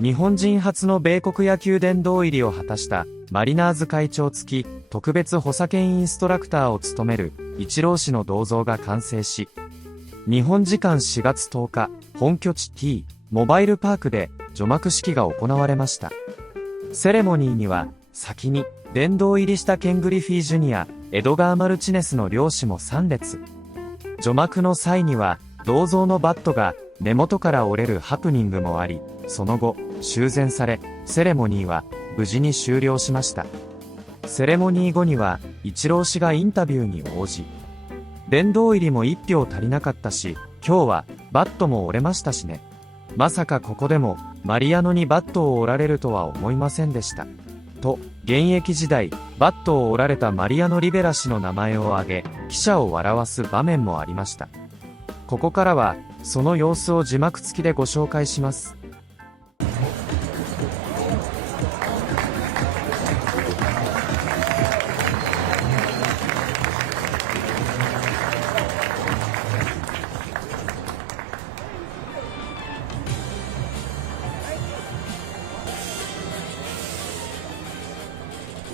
日本人初の米国野球殿堂入りを果たしたマリナーズ会長付き特別補佐兼インストラクターを務めるイチロー氏の銅像が完成し、日本時間4月10日、本拠地 T モバイルパークで除幕式が行われました。セレモニーには先に殿堂入りしたケン・グリフィー・ジュニア、エドガー・マルチネスの両氏も参列。除幕の際には銅像のバットが根元から折れるハプニングもあり、その後修繕され、セレモニーは無事に終了しました。セレモニー後にはイチロー氏がインタビューに応じ、殿堂入りも1票足りなかったし、今日はバットも折れましたしね。まさかここでもマリアノにバットを折られるとは思いませんでした。と、現役時代、バットを折られたマリアノ・リベラ氏の名前を挙げ、記者を笑わす場面もありました。ここからは、その様子を字幕付きでご紹介します。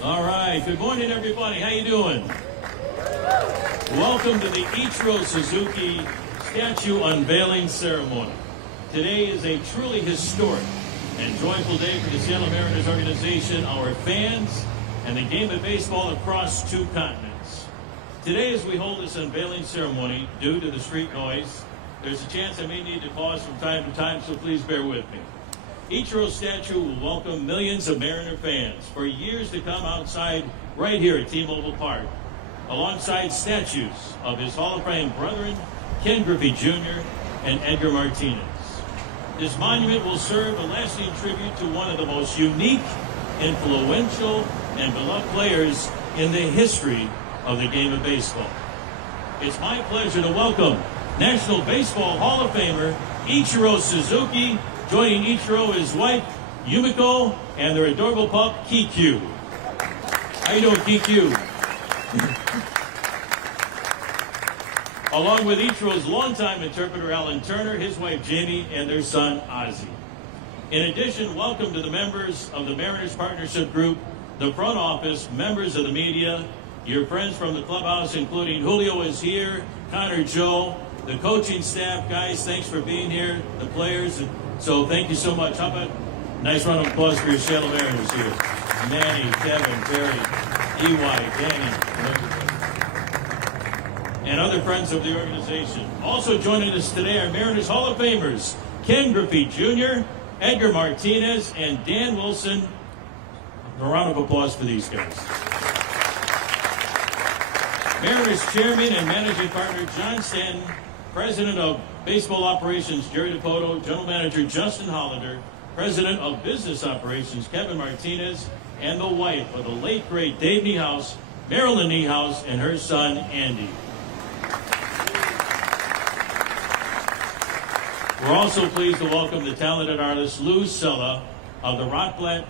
All right, good morning, everybody. How you doing? Welcome to the Ichiro Suzuki Statue Unveiling Ceremony. Today is a truly historic and joyful day for the Seattle Mariners organization, our fans, and the game of baseball across 2 continents. Today, as we hold this unveiling ceremony, due to the street noise, there's a chance I may need to pause from time to time, so please bear with me. Ichiro's statue will welcome millions of Mariner fans for years to come outside right here at T-Mobile Park, alongside statues of his Hall of Fame brethren, Ken Griffey Jr. and Edgar Martinez. This monument will serve a lasting tribute to one of the most unique, influential, and beloved players in the history of the game of baseball. It's my pleasure to welcome National Baseball Hall of Famer Ichiro Suzuki. Joining Ichiro is wife, Yumiko, and their adorable pup, Kiku. How you doing, Kiku? Along with Ichiro's longtime interpreter, Alan Turner, his wife, Jamie, and their son, Ozzy. In addition, welcome to the members of the Mariners Partnership Group, the front office, members of the media, your friends from the clubhouse, including Julio is here, Connor, Joe, the coaching staff. Guys, thanks for being here, the players. So thank you so much. How about a nice round of applause for your Seattle Mariners here. Manny, Kevin, Barry, EY, Danny, and other friends of the organization. Also joining us today are Mariners Hall of Famers, Ken Griffey Jr., Edgar Martinez, and Dan Wilson. A round of applause for these guys. Mariners Chairman and Managing Partner John Stanton, President of Baseball Operations Jerry DePoto, General Manager Justin Hollander, President of Business Operations Kevin Martinez, and the wife of the late great Dave Niehaus, Marilyn Niehaus, and her son Andy. We're also pleased to welcome the talented artist Lou Sella of the Rotblatt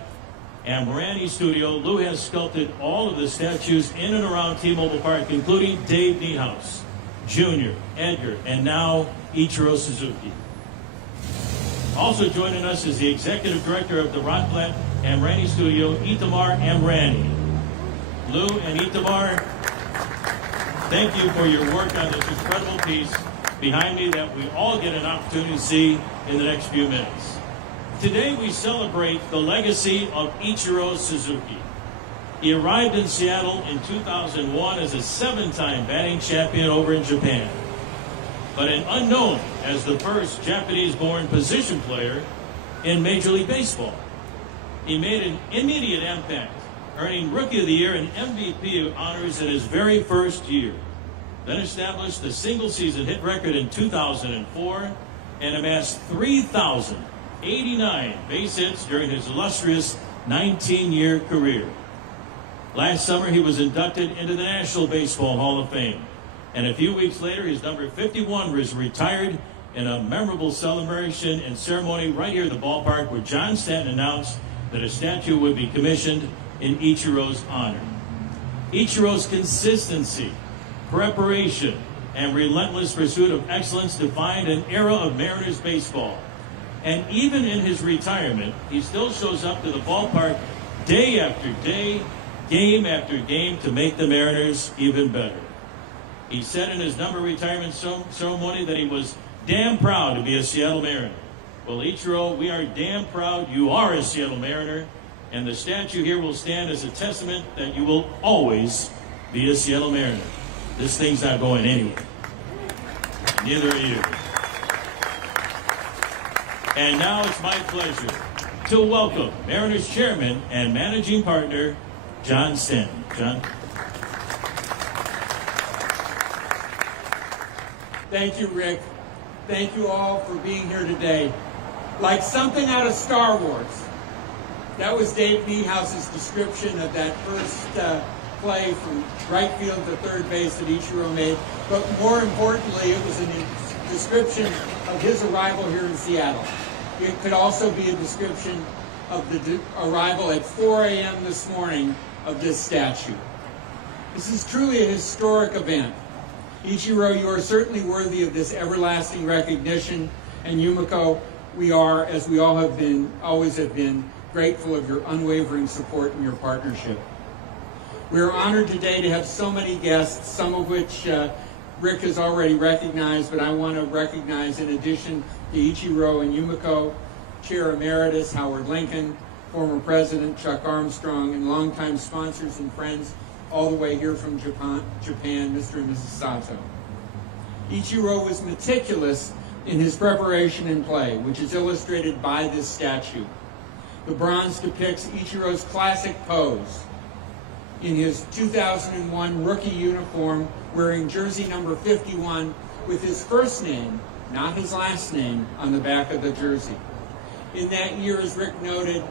and Morani Studio. Lou has sculpted all of the statues in and around T-Mobile Park, including Dave Niehaus, Jr., Edgar, and now Ichiro Suzuki. Also joining us is the Executive Director of the Rotblatt and Morani Studio, Itamar Amrani. Lou and Itamar, thank you for your work on this incredible piece behind me that we all get an opportunity to see in the next few minutes. Today we celebrate the legacy of Ichiro Suzuki. He arrived in Seattle in 2001 as a 7-time batting champion over in Japan, but an unknown as the first Japanese-born position player in Major League Baseball. He made an immediate impact, earning Rookie of the Year and MVP honors in his very first year. Then established the single-season hit record in 2004 and amassed 3,089 base hits during his illustrious 19-year career. Last summer, he was inducted into the National Baseball Hall of Fame. And a few weeks later, his number 51 was retired in a memorable celebration and ceremony right here at the ballpark, where John Stanton announced that a statue would be commissioned in Ichiro's honor. Ichiro's consistency, preparation, and relentless pursuit of excellence defined an era of Mariners baseball. And even in his retirement, he still shows up to the ballpark day after day, game after game to make the Mariners even better. He said in his number retirement ceremony that he was damn proud to be a Seattle Mariner. Well, Ichiro, we are damn proud you are a Seattle Mariner, and the statue here will stand as a testament that you will always be a Seattle Mariner. This thing's not going anywhere. Neither are you. And now it's my pleasure to welcome Mariners Chairman and Managing Partner, John Stanton. John. Thank you, Rick. Thank you all for being here today. Like something out of Star Wars. That was Dave Niehouse's description of that first play from right field to third base that Ichiro made. But more importantly, it was a description of his arrival here in Seattle. It could also be a description of the arrival at 4 a.m. this morning of this statue. This is truly a historic event. Ichiro, you are certainly worthy of this everlasting recognition, and Yumiko, we are, as we all have been, always have been, grateful of your unwavering support and your partnership. We are honored today to have so many guests, some of which Rick has already recognized, but I want to recognize, in addition to Ichiro and Yumiko, Chair Emeritus Howard Lincoln, former President Chuck Armstrong, and longtime sponsors and friends all the way here from Japan, Mr. and Mrs. Sato. Ichiro was meticulous in his preparation and play, which is illustrated by this statue. The bronze depicts Ichiro's classic pose in his 2001 rookie uniform, wearing jersey number 51 with his first name, not his last name, on the back of the jersey. In that year, as Rick noted,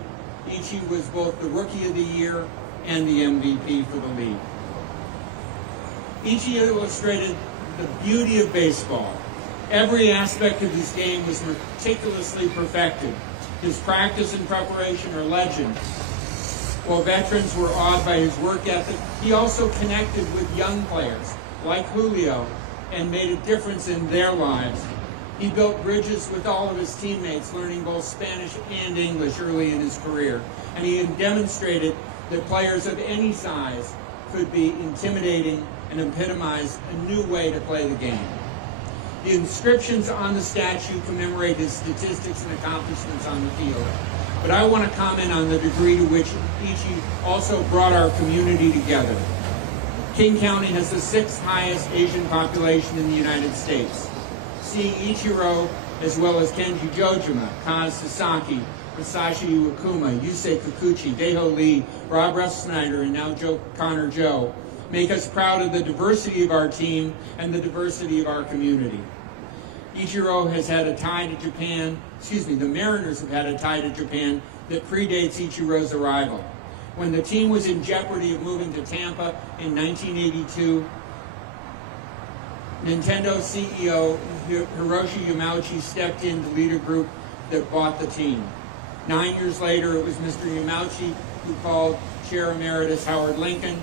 Ichi was both the Rookie of the Year and the MVP for the league. Ichi illustrated the beauty of baseball. Every aspect of his game was meticulously perfected. His practice and preparation are legend. While veterans were awed by his work ethic, he also connected with young players, like Julio, and made a difference in their lives. He built bridges with all of his teammates, learning both Spanish and English early in his career. And he demonstrated that players of any size could be intimidating and epitomize a new way to play the game. The inscriptions on the statue commemorate his statistics and accomplishments on the field. But I want to comment on the degree to which Ichi also brought our community together. King County has the 6th highest Asian population in the United States. Seeing Ichiro, as well as Kenji Jojima, Kaz Sasaki, Masashi Iwakuma, Yusei Kikuchi, Deho Lee, Rob Snyder, and now Connor Joe, make us proud of the diversity of our team and the diversity of our community. Ichiro has had a tie to Japan, the Mariners have had a tie to Japan that predates Ichiro's arrival. When the team was in jeopardy of moving to Tampa in 1982, Nintendo CEO Hiroshi Yamauchi stepped in to lead a group that bought the team. 9 years later, it was Mr. Yamauchi who called Chair Emeritus Howard Lincoln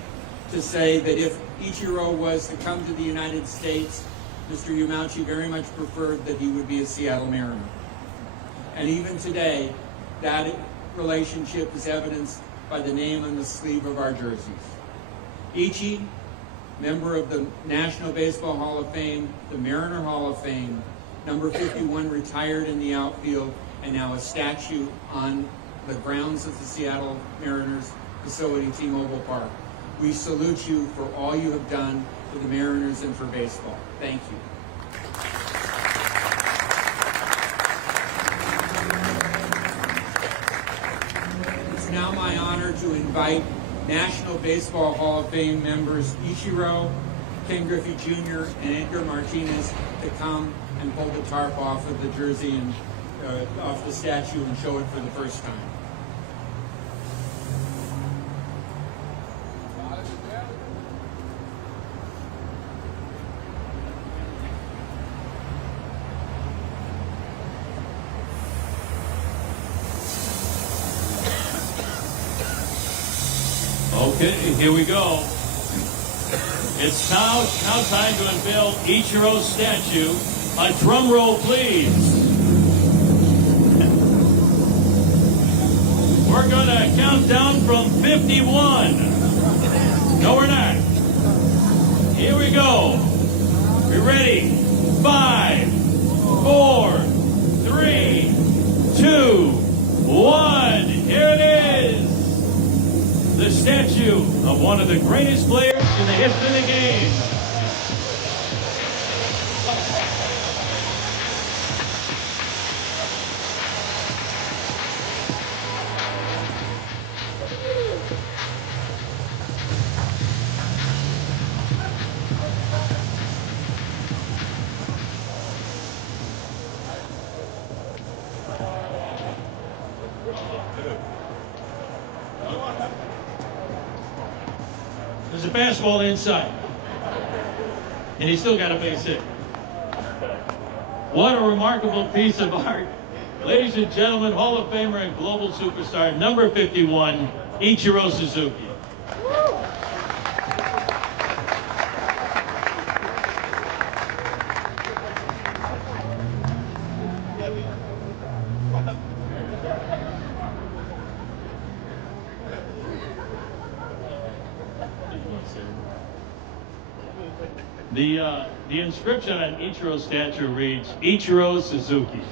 to say that if Ichiro was to come to the United States, Mr. Yamauchi very much preferred that he would be a Seattle Mariner. And even today, that relationship is evidenced by the name on the sleeve of our jerseys. Ichi, member of the National Baseball Hall of Fame, the Mariner Hall of Fame, number 51, retired in the outfield, and now a statue on the grounds of the Seattle Mariners facility, T-Mobile Park. We salute you for all you have done for the Mariners and for baseball. Thank you. It's now my honor to invite National Baseball Hall of Fame members Ichiro, Ken Griffey Jr., and Edgar Martinez to come and pull the tarp off of the jersey and off the statue and show it for the first time. Okay, here we go. It's now time to unveil Ichiro's statue. A drum roll, please. We're going to count down from 51. No, we're not. Here we go. We ready? 5, 4, 3, 2, 1. Here it is. The statue of one of the greatest players in the history of the game. There's a fastball inside. And he's still got a base hit. What a remarkable piece of art. Ladies and gentlemen, Hall of Famer and global superstar, number 51, Ichiro Suzuki. The inscription on Ichiro's statue reads, Ichiro Suzuki.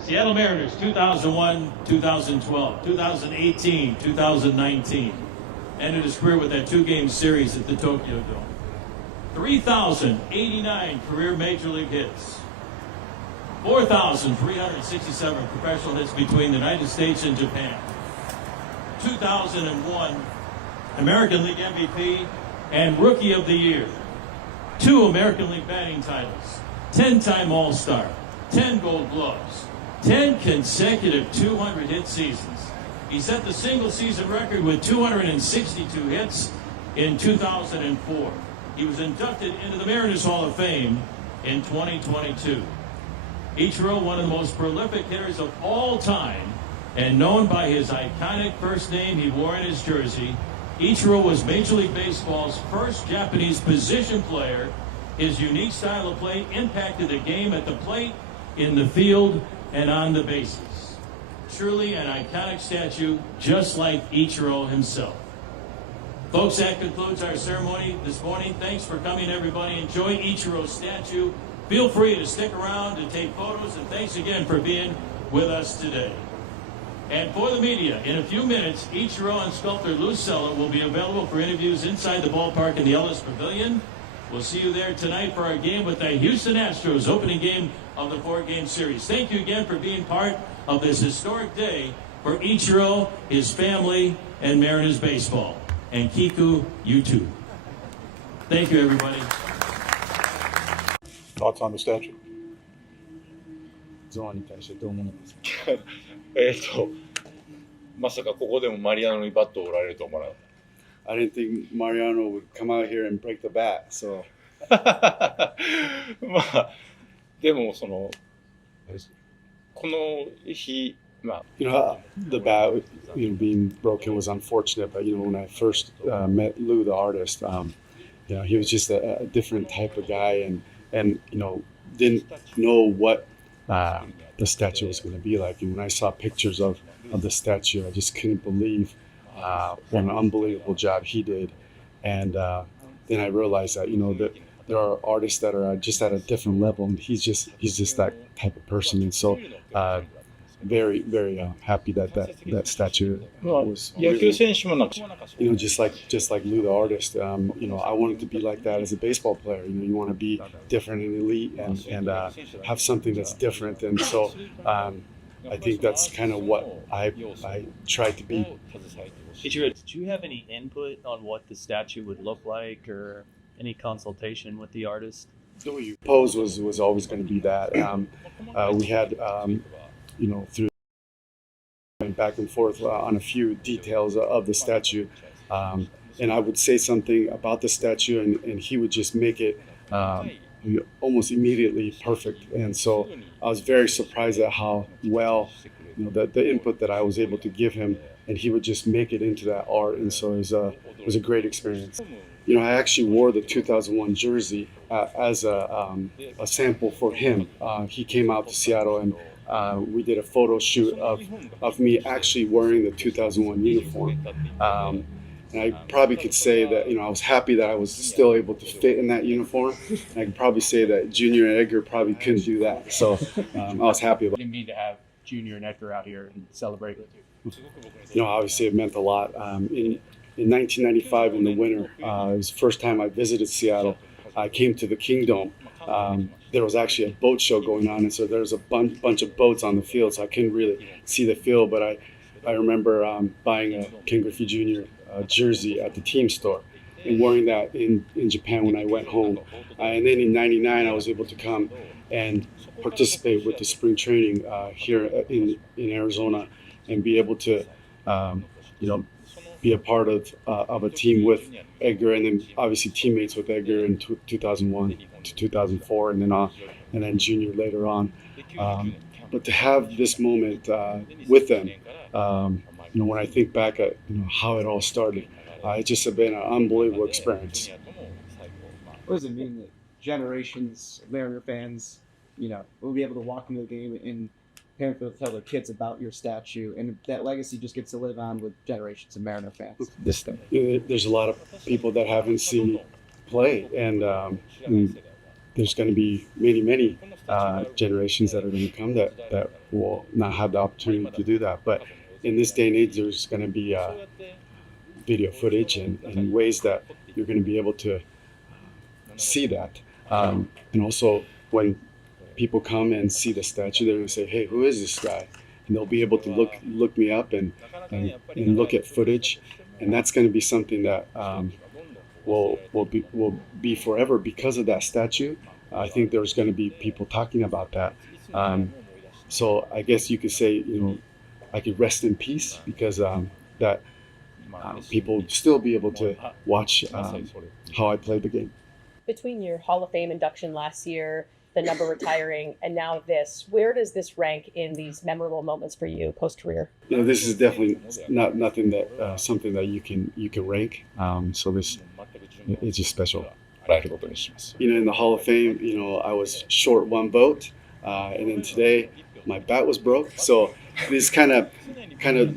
Seattle Mariners, 2001, 2012, 2018, 2019. Ended his career with that two-game series at the Tokyo Dome. 3,089 career Major League hits. 4,367 professional hits between the United States and Japan. 2001 American League MVP and Rookie of the Year. 2 American League batting titles, 10-time All-Star, 10 Gold Gloves, 10 consecutive 200-hit seasons. He set the single-season record with 262 hits in 2004. He was inducted into the Mariners Hall of Fame in 2022. Ichiro, one of the most prolific hitters of all time, and known by his iconic first name he wore in his jersey, Ichiro was Major League Baseball's first Japanese position player. His unique style of play impacted the game at the plate, in the field, and on the bases. Truly an iconic statue, just like Ichiro himself. Folks, that concludes our ceremony this morning. Thanks for coming, everybody. Enjoy Ichiro's statue. Feel free to stick around to take photos, and thanks again for being with us today. And for the media, in a few minutes, Ichiro and sculptor Lou Sella will be available for interviews inside the ballpark in the Ellis Pavilion. We'll see you there tonight for our game with the Houston Astros, opening game of the 4-game series. Thank you again for being part of this historic day for Ichiro, his family, and Mariners baseball. And Kiku, you too. Thank you, everybody. Thoughts on the statue? ゾーンに対してどう思うのですか？まさかここでもマリアノにバット折られると思わなかっ I didn't think Mariano would come out here and break the bat, so た。まあ、でもこの日、まあ、you know the bat being broken was unfortunate, but when I first met Lou the artist, he was just a different type of guy, and didn't know what the statue was going to be like. And when I saw pictures of the statue, I just couldn't believe what an unbelievable job he did. And then I realized that that there are artists that are just at a different level, and he's just that type of person. And so very, very happy that statue まあ was 野球選手もなんか just like Lou the artist. I wanted to be like that as a baseball player. You want to be different and elite, and have something that's different. And so I think that's kind of what I tried to be. Ichiro, did you have any input on what the statue would look like, or any consultation with the artist? Pose was always going to be that. We had through back and forth on a few details of the statue, and I would say something about the statue, and he would just make it almost immediately perfect. And so I was very surprised at how well the input that I was able to give him, and he would just make it into that art. And so it was a great experience. I actually wore the 2001 jersey as a sample for him. He came out to Seattle, and we did a photo shoot of me actually wearing the 2001 uniform. And I probably could say that, I was happy that I was still able to fit in that uniform. And I could probably say that Junior and Edgar probably couldn't do that. So I was happy about it. What do you mean to have Junior and Edgar out here and celebrate with you? Obviously it meant a lot. In 1995 in the winter, it was the first time I visited Seattle. I came to the Kingdom. There was actually a boat show going on, and so there was a bunch of boats on the field, so I couldn't really see the field, but I remember buying a Ken Griffey Jr. Jersey at the team store and wearing that in Japan when I went home. And then in '99, I was able to come and participate with the spring training here in Arizona and be able to, be a part of a team with Edgar, and then obviously teammates with Edgar in 2001 to 2004, and then Junior later on. But to have this moment with them, when I think back at how it all started, it's just been an unbelievable experience. What does it mean that generations of Mariner fans, will be able to walk into the game and parents will tell their kids about your statue, and that legacy just gets to live on with generations of Mariner fans? There's a lot of people that haven't seen me play, and there's going to be many generations that are going to come that will not have the opportunity to do that. But in this day and age, there's going to be video footage and ways that you're going to be able to see that. And also, when people come and see the statue, they're going to say, "Hey, who is this guy?" And they'll be able to look me up and look at footage, and that's going to be something that will be forever because of that statue. I think there's going to be people talking about that. So I guess you could say, I could rest in peace because that people will still be able to watch how I played the game. Between your Hall of Fame induction last year, the number retiring, and now this, where does this rank in these memorable moments for you post-career? This is definitely nothing that something that you can rank. So this it's just special. In the Hall of Fame, I was short one vote, and then today my bat was broke. So this kind of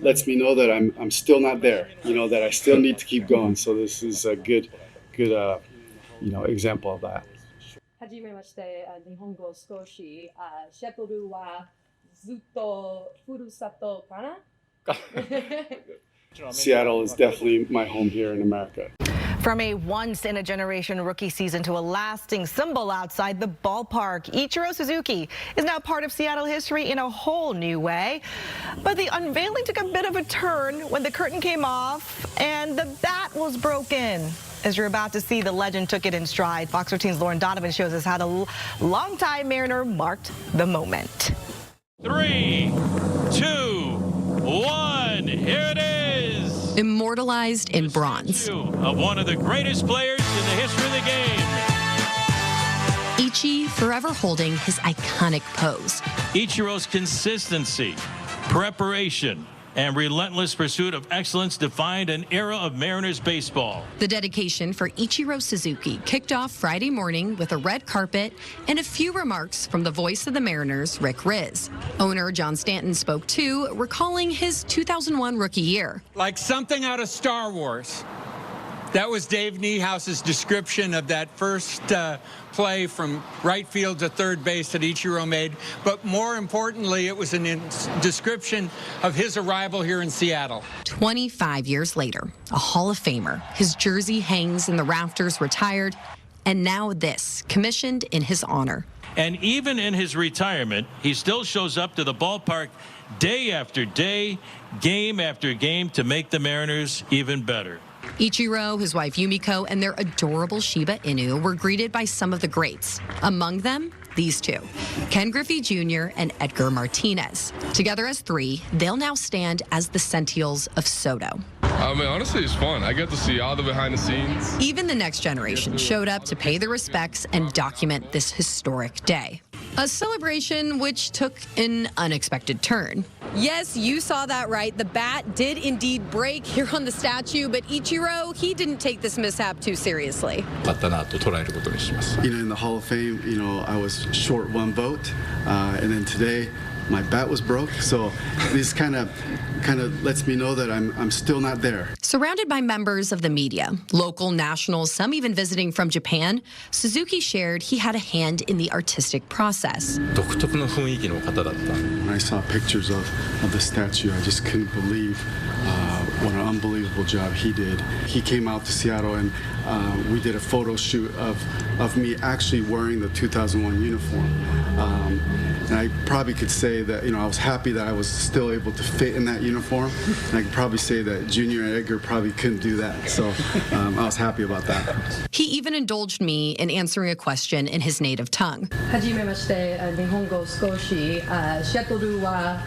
lets me know that I'm still not there. That I still need to keep going. So this is a good example of that. はじめまして、日本語少し、シャトルはずっとふるさとかな? Seattle is definitely my home here in America. From a once-in-a-generation rookie season to a lasting symbol outside the ballpark, Ichiro Suzuki is now part of Seattle history in a whole new way. But the unveiling took a bit of a turn when the curtain came off and the bat was broken. As you're about to see, the legend took it in stride. Fox 13's Lauren Donovan shows us how the longtime Mariner marked the moment. 3, 2, 1, here it is! Immortalized in bronze. Of one of the greatest players in the history of the game. Ichi forever holding his iconic pose. Ichiro's consistency, preparation, and relentless pursuit of excellence defined an era of Mariners baseball. The dedication for Ichiro Suzuki kicked off Friday morning with a red carpet and a few remarks from the voice of the Mariners, Rick Riz. Owner John Stanton spoke too, recalling his 2001 rookie year. Like something out of Star Wars. That was Dave Niehouse's description of that first play from right field to third base that Ichiro made. But more importantly, it was a description of his arrival here in Seattle. 25 years later, a Hall of Famer. His jersey hangs in the rafters retired. And now this, commissioned in his honor. And even in his retirement, he still shows up to the ballpark day after day, game after game to make the Mariners even better. Ichiro, his wife Yumiko, and their adorable Shiba Inu were greeted by some of the greats. Among them, these two, Ken Griffey Jr. and Edgar Martinez. Together as three, they'll now stand as the Sentinels of Soto. I mean, honestly, it's fun. I get to see all the behind the scenes. Even the next generation showed up to pay their respects and document this historic day. A celebration which took an unexpected turn. Yes, you saw that right. The bat did indeed break here on the statue, but Ichiro, he didn't take this mishap too seriously. In the Hall of Fame, I was short one vote, and then today my bat was broke. So this kind of lets me know that I'm still not there. Surrounded by members of the media, local, national, some even visiting from Japan, Suzuki shared he had a hand in the artistic process. When I saw pictures of the statue, I just couldn't believe what an unbelievable job he did. He came out to Seattle and we did a photo shoot of me actually wearing the 2001 uniform. And I probably could say that, I was happy that I was still able to fit in that uniform. And I could probably say that Junior and Edgar probably couldn't do that. So I was happy about that. He even indulged me in answering a question in his native tongue. はじめまして、日本語少し、シャトルは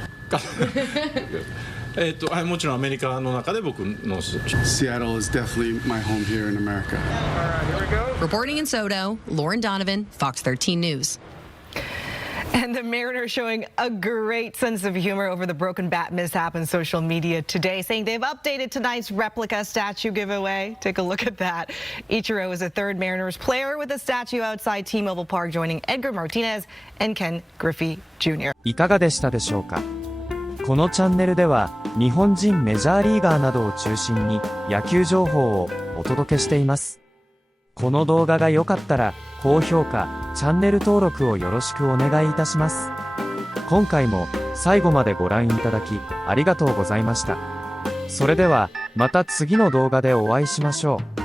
もちろんアメリカの中で僕の Seattle is definitely my home here in America. Reporting in Soto, Lauren Donovan, Fox 13 News. And the Mariners showing a great sense of humor over the broken bat mishap on social media today, saying they've updated tonight's replica statue giveaway. Take a look at that. Ichiro is the third Mariners player with a statue outside T-Mobile Park, joining Edgar Martinez and Ken Griffey Jr. いかがでしたでしょうか。このチャンネルでは日本人メジャーリーガーなどを中心に野球情報をお届けしています。この動画が良かったら高評価、チャンネル登録をよろしくお願いいたします。今回も最後までご覧いただきありがとうございました。それではまた次の動画でお会いしましょう。